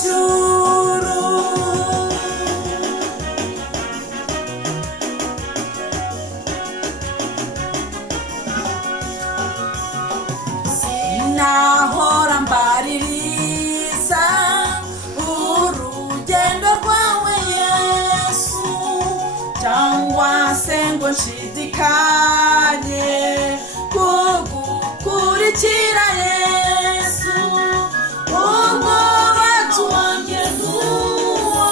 ijuru. Sinahora mbaririza urugendo rwawe Yesu, cyangwa se ngo nshidikanye kugukurikira Yesu. Umubatu wanjye nuwo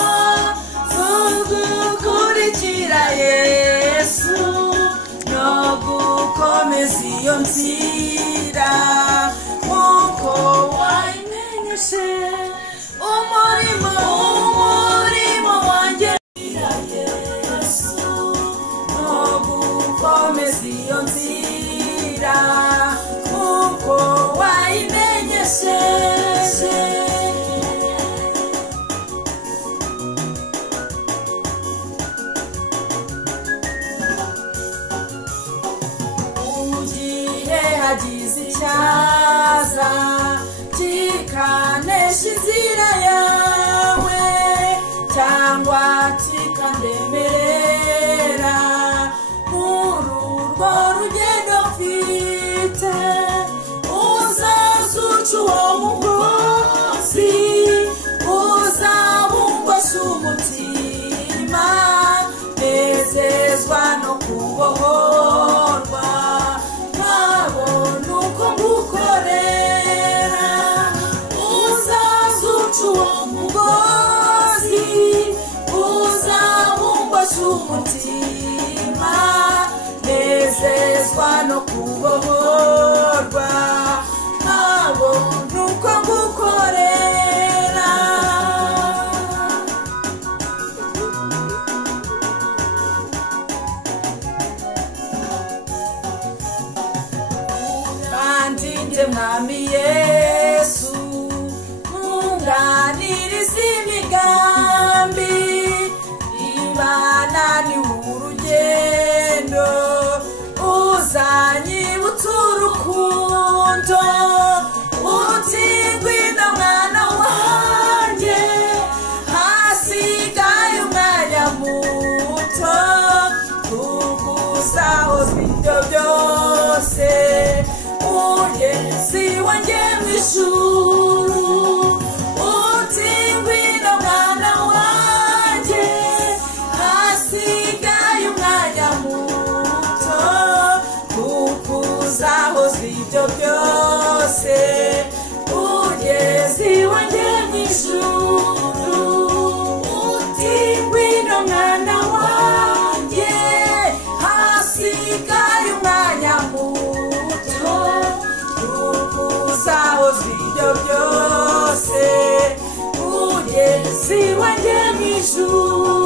kugukurikira Yesu, no gukomeza iyo nzira nkuko wayimenyeshe. Umurimo wanjye Yesu, no gukomeza iyo nzira nkuko wayimenyesheje. Ugiye hagize icyaza kikanesha inzira yawe, cyangwa kikandemerera muri urwo rugendo mfite, uzazuca uwo mugozi, uzabungwasha umutima, nezezwa no kubohorwa nkabona uko ngukorera. Uzazuca uwo mugozi, uzabungwasha umutima, nezezwa no kubohorwa nkabona uko ngukorera. Kandi nje mwami Yesu, ntunganiriza imigambi ibananiwe urugendo, uzanyibutsa urukundo, uti ngwino mwana wanjye, hasigaye umwanya muto, tuguzahoza ibyo byose, umugezi wanjye mw'ijuru. Uti ngwino mwana wanjye, hasigaye umwanya muto, tuguzahoza ibyo byose, umugezi wanjye mw'ijuru. Uti ngwino mwana wanjye, hasigaye umwanya muto, tuguzahoza ibyo byose, umugezi wanjye mw'ijuru.